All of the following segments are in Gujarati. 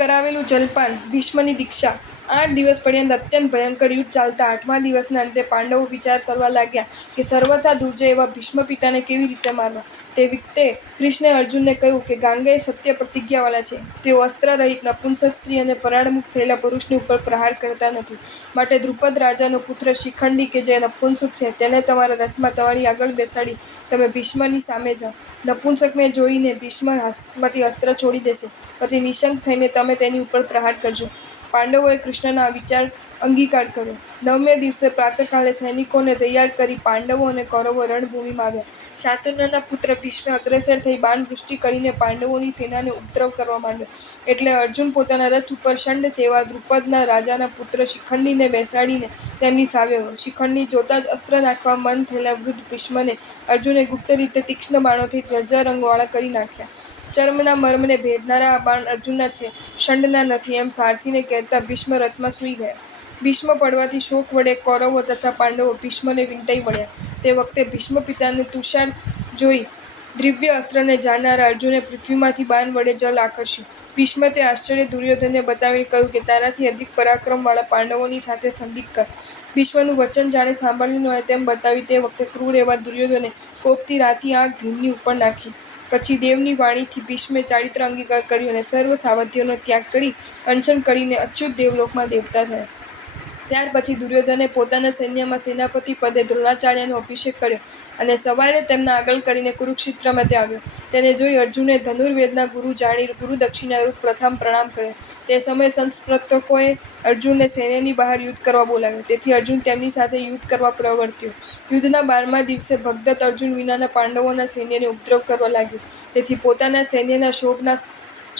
કરાવેલું જલપાન, ભીષ્મની દીક્ષા. 8 દિવસ પર્યંત અત્યંત ભયંકર યુદ્ધ ચાલતા 8મા દિવસના અંતે પાંડવો વિચાર કરવા લાગ્યા કે સર્વથા દુર્જય એવા ભીષ્મ પિતાને કેવી રીતે મારવા. તે વખતે કૃષ્ણે અર્જુનને કહ્યું કે ગાંગેય સત્ય પ્રતિજ્ઞાવાળા છે. તેઓ અસ્ત્રરહિત નપુંસક સ્ત્રી અને પરાણમુખ થયેલા પુરુષની ઉપર પ્રહાર કરતા નથી. માટે દ્રુપદ રાજાનો પુત્ર શિખંડી કે જે નપુંસક છે તેને તમારા રથમાં તમારી આગળ બેસાડી તમે ભીષ્મની સામે જાઓ. નપુંસકને જોઈને ભીષ્મ હાથમાંથી અસ્ત્ર છોડી દેશે. પછી નિશંક થઈને તમે તેની ઉપર પ્રહાર કરજો. પાંડવોએ કૃષ્ણના આ વિચાર અંગીકાર કર્યો. 9મે દિવસે પ્રાતઃકાળે સૈનિકોને તૈયાર કરી પાંડવો અને કૌરવો રણભૂમિમાં આવ્યા. શાંતનુના પુત્ર ભીષ્મે અગ્રેસર થઈ બાણવૃષ્ટિ કરીને પાંડવોની સેનાને ઉપદ્રવ કરવા માંડ્યો. એટલે અર્જુન પોતાના રથ ઉપર ષંડ તેવા દ્રુપદના રાજાના પુત્ર શિખંડીને બેસાડીને તેમની સામે આવ્યો. શિખંડી જોતાં જ અસ્ત્ર નાખવા મન થયેલા વૃદ્ધ ભીષ્મને અર્જુને ગુપ્ત રીતે તીક્ષ્ણ બાણોથી જર્જર રંગવાળા કરી નાખ્યા. ચર્મના મર્મને ભેદનારા આ બાણ અર્જુનના છે, ષંડના નથી એમ સારથીને કહેતા ભીષ્મ રથમાં સૂઈ ગયા. ભીષ્મ પડવાથી શોક વડે કૌરવો તથા પાંડવો ભીષ્મને વીંટાઈ વળ્યા. તે વખતે ભીષ્મ પિતાને તુષાર જોઈ દિવ્ય અસ્ત્રને જાણનારા અર્જુને પૃથ્વીમાંથી બાણ વડે જલ આકર્ષ્યું. ભીષ્મે તે આશ્ચર્ય દુર્યોધનને બતાવીને કહ્યું કે તારાથી અધિક પરાક્રમવાળા પાંડવોની સાથે સંધિ કર. ભીષ્મનું વચન જાણે સાંભળ્યું ન હોય તેમ બતાવી તે વખતે ક્રૂર એવા દુર્યોધને કોપથી રાતી આંખ ભીમની ઉપર નાખી. પછી દેવની વાણીથી ભીષ્મે ચારિત્ર અંગીકાર કર્યો અને સર્વ સાવધીઓનો ત્યાગ કરી અનશન કરીને અચ્યુત દેવલોકમાં દેવતા થયા. ત્યાર પછી દુર્યોધને પોતાના સૈન્યમાં સેનાપતિ પદે દ્રોણાચાર્યનો અભિષેક કર્યો અને સવારે તેમના આગળ કરીને કુરુક્ષેત્રમાં તે આવ્યો. તેને જોઈ અર્જુને ધનુર્વેદના ગુરુ જાણી ગુરુ દક્ષિણારૂપ પ્રથમ પ્રણામ કર્યા. તે સમયે સંસ્પર્ધકોએ અર્જુનને સૈન્યની બહાર યુદ્ધ કરવા બોલાવ્યો. તેથી અર્જુન તેમની સાથે યુદ્ધ કરવા પ્રવર્ત્યો. યુદ્ધના 12મા દિવસે ભગદત્ત અર્જુન વિનાના પાંડવોના સૈન્યને ઉપદ્રવ કરવા લાગ્યો. તેથી પોતાના સૈન્યના શોભના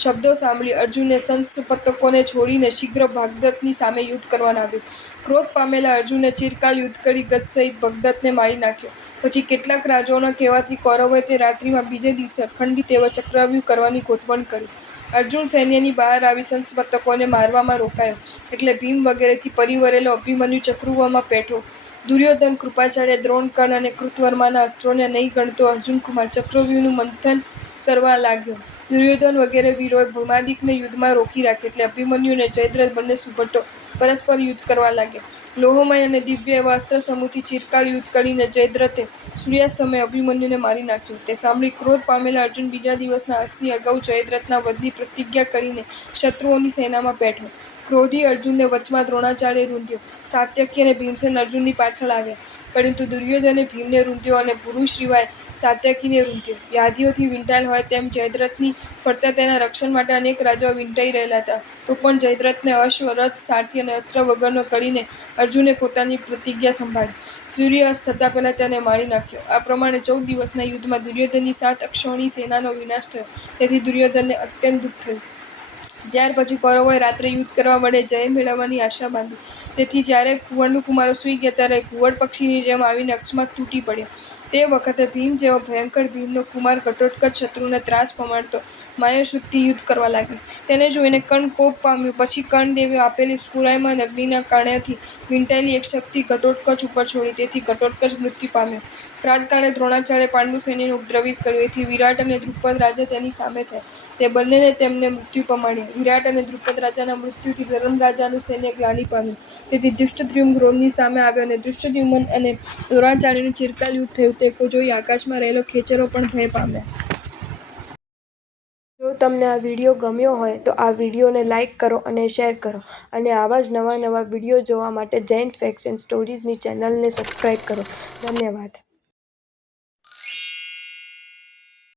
શબ્દો સાંભળી અર્જુને સંસ્પર્ધકોને છોડીને શીઘ્ર ભગદત્તની સામે યુદ્ધ કરવા આવ્યો. ક્રોધ પામેલા અર્જુને ચિરકાલ યુદ્ધ કરી ગદ સહિત ભગદત્તને મારી નાખ્યો. પછી કેટલાક રાજાઓના કહેવાથી કૌરવોએ તે રાત્રિમાં બીજે દિવસે અખંડિત એવા ચક્રવ્યૂહ કરવાની ગોઠવણ કરી. અર્જુન સૈન્યની બહાર આવી સંસ્પર્ધકોને મારવામાં રોકાયો. એટલે ભીમ વગેરેથી પરિવરેલો અભિમન્યુ ચક્રવ્યૂહમાં પેઠો. દુર્યોધન, કૃપાચાર્ય, દ્રોણ, કર્ણ અને કૃતવર્માના અસ્ત્રોને નહીં ગણતો અર્જુનકુમાર ચક્રવ્યૂહનું મંથન કરવા લાગ્યો. દુર્યોધન વગેરે વીરોએ ભીમાદિકને યુદ્ધમાં રોકી રાખે. એટલે અભિમન્યુ અને જયદ્રથ બંને સુભટો પરસ્પર યુદ્ધ કરવા લાગ્યા. લોહમય અને દિવ્ય એવા અસ્ત્ર સમૂહથી ચિરકાળ યુદ્ધ કરીને જયદ્રથે સૂર્યાસ્ત સમયે અભિમન્યુને મારી નાખ્યો. તે સાંભળી ક્રોધ પામેલા અર્જુન બીજા દિવસના અસ્તની અગાઉ જયદ્રથના વધની પ્રતિજ્ઞા કરીને શત્રુઓની સેનામાં પેઠો. ક્રોધી અર્જુનને વચમાં દ્રોણાચાર્ય રૂંધ્યો. સાત્યકી અને ભીમસેન અર્જુનની પાછળ આવ્યા. પરંતુ દુર્યોધને ભીમને રૂંધ્યો અને પુરુષરીવાએ સાત્યકીને રૂંધ્યો. વ્યાધિઓથી વીંટાયેલ હોય તેમ જયદ્રથની ફરતા તેના રક્ષણ માટે અનેક રાજાઓ વીંટાઈ રહેલા હતા. તો પણ જયદ્રથને અશ્વ, રથ, સારથી અને અસ્ત્ર વગરનો કરીને અર્જુને પોતાની પ્રતિજ્ઞા સંભાળી. સૂર્ય અસ્ત થતાં પહેલાં તેને મારી નાખ્યો. આ પ્રમાણે 14 દિવસના યુદ્ધમાં દુર્યોધનની 7 અક્ષૌહિણી સેનાનો વિનાશ થયો. તેથી દુર્યોધનને અત્યંત દુઃખ થયું. ત્યાર પછી કૌરવોએ રાત્રે યુદ્ધ કરવા વડે જય મેળવવાની આશા બાંધી. તેથી જ્યારે કુંવરકુમારો સૂઈ ગયા ત્યારે ઘુવડ પક્ષીની જેમ આવીને અકસ્માત તૂટી પડ્યો. તે વખતે ભીમ જેવો ભયંકર ભીમનો કુમાર ઘટોત્કચ શત્રુને ત્રાસ પમાડતો માયાશુદ્ધથી યુદ્ધ કરવા લાગ્યો. તેને જોઈને કર્ણ કોપ પામ્યો. પછી કર્ણદેવે આપેલી સ્ફુરાયમાન અગ્નિના કારણેથી વીંટાયેલી એક શક્તિ ઘટોત્કચ ઉપર છોડી. તેથી ઘટોત્કચ મૃત્યુ પામ્યો. પ્રાતકાળે દ્રોણાચાર્ય પાંડુ સૈન્યને ઉપદ્રવિત કર્યું. એથી વિરાટ અને દ્રુપદ રાજા તેની સામે થયા. તે બંનેને તેમને મૃત્યુ પમાડ્યા. વિરાટ અને દ્રુપદ રાજાના મૃત્યુથી ધર્મરાજાનું સૈન્ય ગ્લાનિ પામ્યું. તેથી ધૃષ્ટદ્યુમ્ન ક્રોધની સામે આવ્યો અને ધૃષ્ટદ્યુમ્ન અને દ્રોણાચાર્યનું ચિરકાલ યુદ્ધ થયું તે જોઈ આકાશમાં રહેલો ખેચરો પણ ભય પામ્યા. જો તમને આ વિડીયો ગમ્યો હોય તો આ વિડીયોને લાઇક કરો અને શેર કરો અને આવા જ નવા વિડીયો જોવા માટે જૈન ફેક્ટ્સ એન્ડ સ્ટોરીઝની ચેનલને સબસ્ક્રાઈબ કરો. ધન્યવાદ.